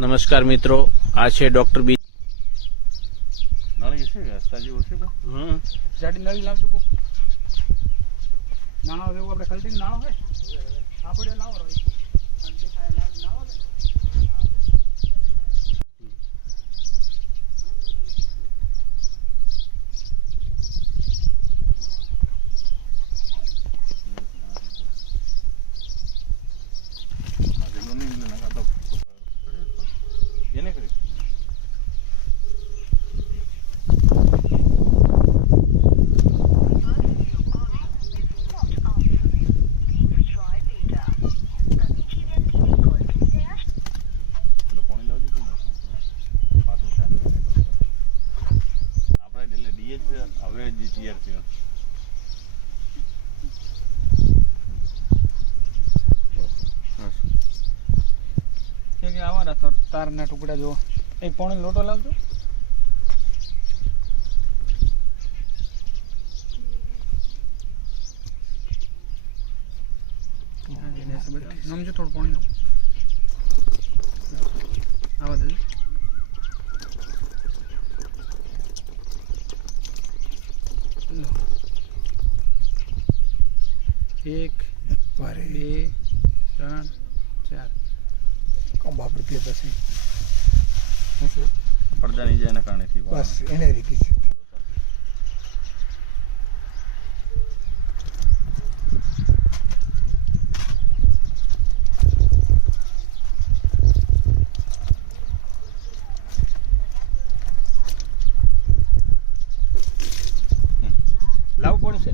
નમસ્કાર મિત્રો આ છે ડોક્ટર બી નાળી હશે કે રસ્તા જેવું હમ. જાડી નળી લાવજો કો નાણો એવું આપણે ખલતી નાણો હોય. આપણે લાવો રહી. અને દેખાય નાણો ને આજે નો નહીં એટલે નકા તો એને કરી પેલો પાણી લાવજો તું ને. પાટલું સામે લઈને તો. આપણે એટલે ડીએ જ હવે થયો કે આવાના તો તારના ટુકડા જો એક પોણી લોટો લાવજો. નમજો થોડું પાણી નાખો એક બે ત્રણ ચાર. કોણ બાપડી પીએ પછી? પડદા નહીં જાય એના કારણેથી બસ એને રીકી છે. લાવ કોણ છે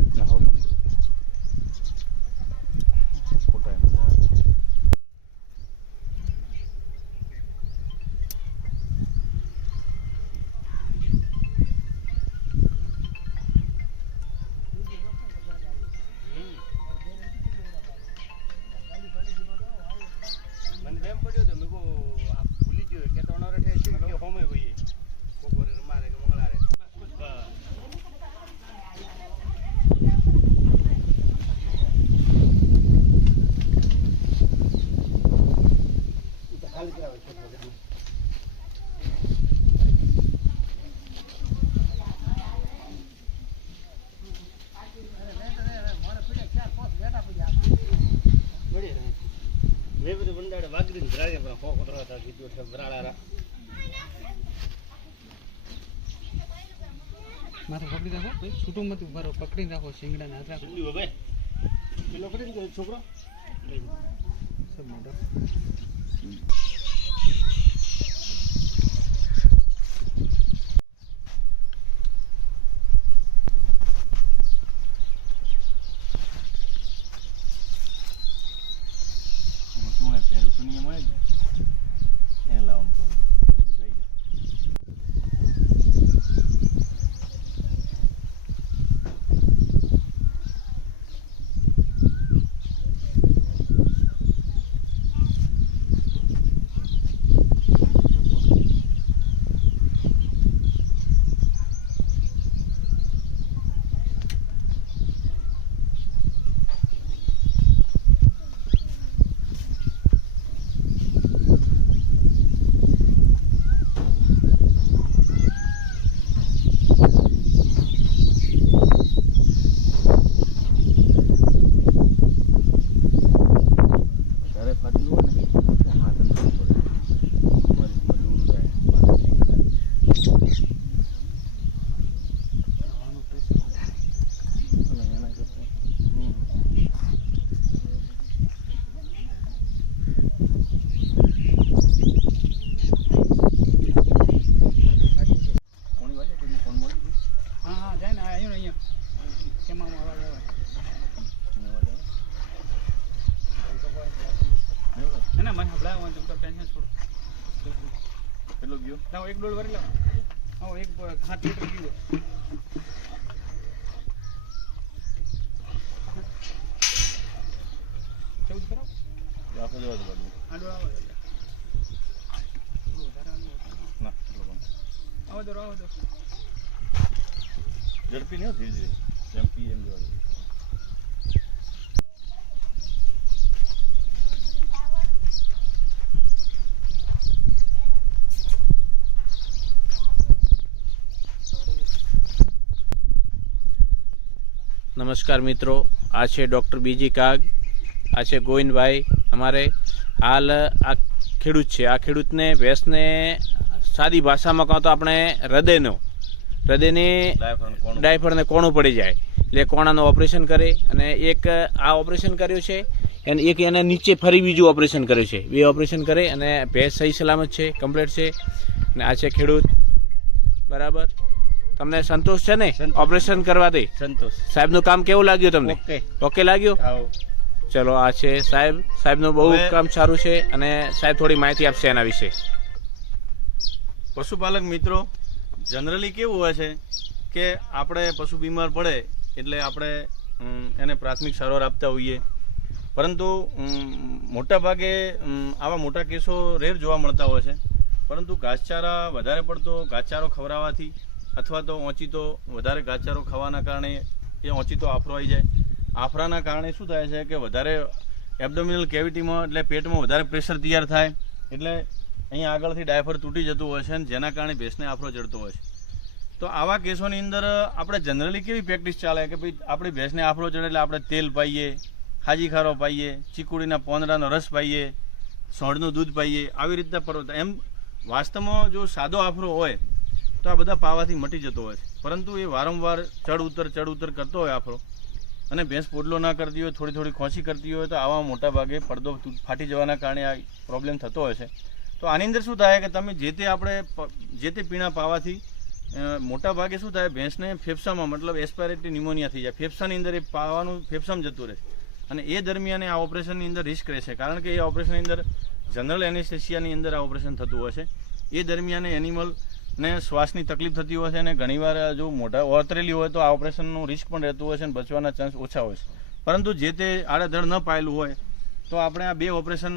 માથે પકડી રાખો છૂટું મત ઊભા રહો. પકડી રાખો શિંગડા ના રાખો. પેલો કરી છોકરો. મોટો આમાં શું હોય પહેરું તો નહીં મળે ને એને લાવવાનું problem. બધી રીતે આવી જાય. વધારે ફાટેલું હોય ને તો હાથ અંદર પડે. અમારી મજૂર જાય. અને એના કરતાં, હમ. કોની વાગે કે ફોન મળી ગયો હા હા જાય ને આ આવ્યો ને અહીંયા કેમાં અવાજ આવે એનો અવાજ આવે? એવડો? ના ના મને હભળાય વાંધો તો ટેન્શન છોડો કેટલો ગયો લાવો એક ભરી લાવો આવો એક હાથ લીટર પીવો ચૌદ કરો આખો જવા દો બાજુ. આ ડોલ આવો એટલે. એટલો. આવો દો આવો દો ઝડપી નહીં થઈ જાય એમ પી એમ જવા નમસ્કાર મિત્રો. આ છે ડૉક્ટર બીજી કાગ. આ છે ગોવિંદભાઈ. અમારે હાલ આ ખેડૂત છે. આ ખેડૂતને ભેંસને સાદી ભાષામાં કહો તો આપણે હૃદયનો. હૃદયને ડાયફળને કોણું પડી જાય. એટલે કોણાનું ઓપરેશન કરે અને એક આ ઓપરેશન કર્યું છે અને એક એના નીચે ફરી બીજું ઓપરેશન કર્યું છે. બે ઓપરેશન કરે અને ભેંસ સહી સલામત છે કમ્પ્લીટ છે અને આ છે ખેડૂત. બરાબર? તમને સંતોષ છે ને? ઓપરેશન કરવા દે. સંતોષ. સાહેબનું કામ કેવું લાગ્યું તમને? ઓકે. લાગ્યું? આવો. ચલો આ છે સાહેબ. સાહેબનું બહુ કામ સારું છે અને સાહેબ થોડી માહિતી આપશે એના વિશે. પશુપાલક મિત્રો જનરલી કેવું હોય છે કે આપણે પશુ બીમાર પડે એટલે આપણે એને પ્રાથમિક સારવાર આપતા હોઈએ. પરંતુ મોટા ભાગે આવા મોટા કેસો રેર જોવા મળતા હોય છે. પરંતુ ઘાસચારા વધારે પડતો ઘાસચારો ખવડાવવાથી અથવા તો ઓંચીતો વધારે ઘાસચારો ખાવાના કારણે એ ઓંચીતો આફરો આવી જાય. આફરાના કારણે શું થાય છે કે વધારે એબડોમિનલ કેવિટીમાં એટલે પેટમાં વધારે પ્રેશર તૈયાર થાય. એટલે અહીં આગળથી ડાયફર તૂટી જતું હોય છે અને જેના કારણે ભેંસને આફરો ચડતો હોય છે. તો આવા કેસોની અંદર આપણે જનરલી કેવી પ્રેક્ટિસ ચાલે કે ભાઈ આપણી ભેંસને આફરો ચડે એટલે આપણે તેલ પાઈએ હાજી ખારો પાઈએ, ચીકુડીના પોંદડાનો રસ પાઈએ સોંઢનું દૂધ પાઈએ, આવી રીતના પર્વત એમ વાસ્તવમાં જો સાદો આફરો હોય તો આ બધા પાવાથી મટી જતો હોય છે. પરંતુ એ વારંવાર ચડ ઉતર ચડ ઉતર કરતો હોય આફરો અને ભેંસ પોડલો ના કરતી હોય, થોડી થોડી ખોંસી કરતી હોય, તો આવા મોટા ભાગે પડદો ફાટી જવાના કારણે આ પ્રોબ્લેમ થતો હોય છે. તો આની અંદર શું થાય કે તમે જે તે આપણે જે તે પીણા પાવાથી મોટા ભાગે શું થાય, ભેંસને ફેફસામાં મતલબ એસ્પાયરેટરી નિમોનિયા થઈ જાય. ફેફસાની અંદર એ પાવાનું ફેફસામાં જતું રહે અને એ દરમિયાન આ ઓપરેશનની અંદર રિસ્ક રહેશે કારણ કે એ ઓપરેશનની અંદર જનરલ એનેસ્થેશિયાની અંદર આ ઓપરેશન થતું હોય છે. એ દરમિયાન એનિમલ ને શ્વાસની તકલીફ થતી હોય છે અને ઘણીવાર જો મોઢા ઓતરેલી હોય તો આ ઓપરેશનનું રિસ્ક પણ રહેતું હોય છે અને બચવાના ચાન્સ ઓછા હોય છે. પરંતુ જે તે આડેધડ ન પાયેલું હોય તો આપણે આ બે ઓપરેશન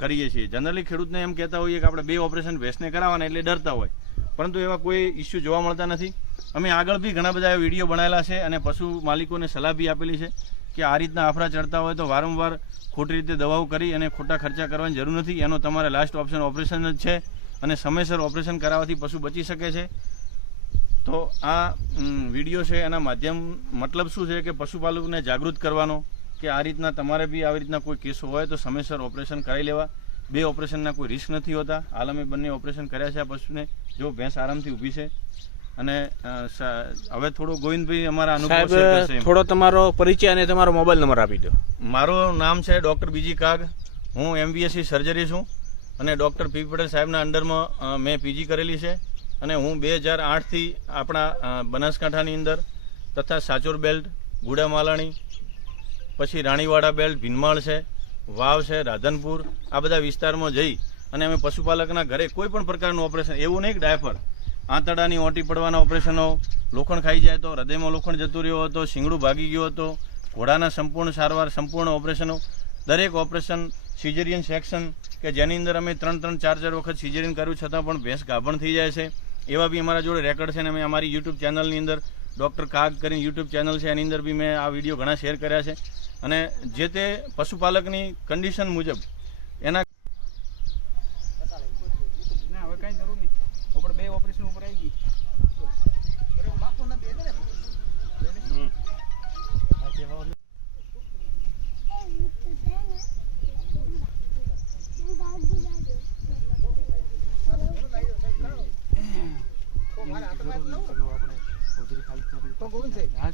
કરીએ છીએ. જનરલી ખેડૂતને એમ કહેતા હોઈએ કે આપણે બે ઓપરેશન ભેંસને કરાવવાના એટલે ડરતા હોય. પરંતુ એવા કોઈ ઇસ્યુ જોવા મળતા નથી. અમે આગળ બી ઘણા બધા વીડિયો બનાવેલા છે અને પશુ માલિકોને સલાહ બી આપેલી છે કે આ રીતના આફરા ચડતા હોય તો વારંવાર ખોટી રીતે દવાઓ કરી અને ખોટા ખર્ચા કરવાની જરૂર નથી. એનો તમારે લાસ્ટ ઓપ્શન ઓપરેશન જ છે. અને સમયસર ઓપરેશન કરાવવાથી પશુ બચી શકે છે. તો આ વીડિયો છે એના માધ્યમ મતલબ શું છે કે પશુપાલકોને જાગૃત કરવાનો કે આ રીતના તમારે બી આવી રીતના કોઈ કેસો હોય તો સમયસર ઓપરેશન કરાવી લેવા. બે ઓપરેશનના કોઈ રિસ્ક નથી હોતા. હાલ અમે બંને ઓપરેશન કર્યા છે આ પશુને જો ભેંસ આરામથી ઊભી છે. અને હવે થોડો ગોવિંદભાઈ અમારા અનુભવ. થોડો તમારો પરિચય અને તમારો મોબાઈલ નંબર આપી દો. મારું નામ છે ડૉક્ટર બીજી કાગ. હું એમબીએસસી સર્જરી છું. અને ડૉક્ટર પી પટેલ સાહેબના અંડરમાં મેં પીજી કરેલી છે. અને હું બે હજાર આઠથી આપણા બનાસકાંઠાની અંદર તથા સાચોર બેલ્ટ, ગુડામાલાણી, પછી રાણીવાડા બેલ્ટ, ભીનમાળ છે, વાવ છે, રાધનપુર, આ બધા વિસ્તારમાં જઈ અને અમે પશુપાલકના ઘરે કોઈ પણ પ્રકારનું ઓપરેશન, એવું નહીં ડાયફર. આંતરડાની ઓટી પડવાના ઓપરેશનો, લોખંડ ખાઈ જાય તો હૃદયમાં લોખંડ જતું રહ્યો હતો, શિંગડું ભાગી ગયું હતો, ઘોડાના સંપૂર્ણ સારવાર, સંપૂર્ણ ઓપરેશનો, દરેક ઓપરેશન સિઝેરિયન સેક્શન કે જેની અંદર અમે ત્રણ ત્રણ ચાર ચાર વખત સિઝેરિયન કર્યું છતાં પણ ભેંસ ગાભણ થઈ જાય છે. એવા બી અમારા જોડે રેકોર્ડ છે અને અમે અમારી યુટ્યુબ ચેનલની અંદર ડૉક્ટર કાગ કરીને યુટ્યુબ ચેનલ છે એની અંદર બી મેં આ વીડિયો ઘણા શેર કર્યા છે. અને જે તે પશુપાલકની કન્ડિશન મુજબ એના ના હવે કાંઈ જરૂર નહીં. આપણે બે ઓપરેશન ઉપર આવી ગઈ. તો ગોવિંદ સાહેબ હા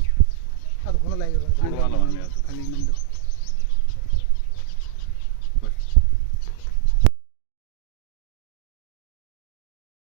આ તો ઘણો લાગ્યો થોડું હાલો અમે આ તો. ખાલી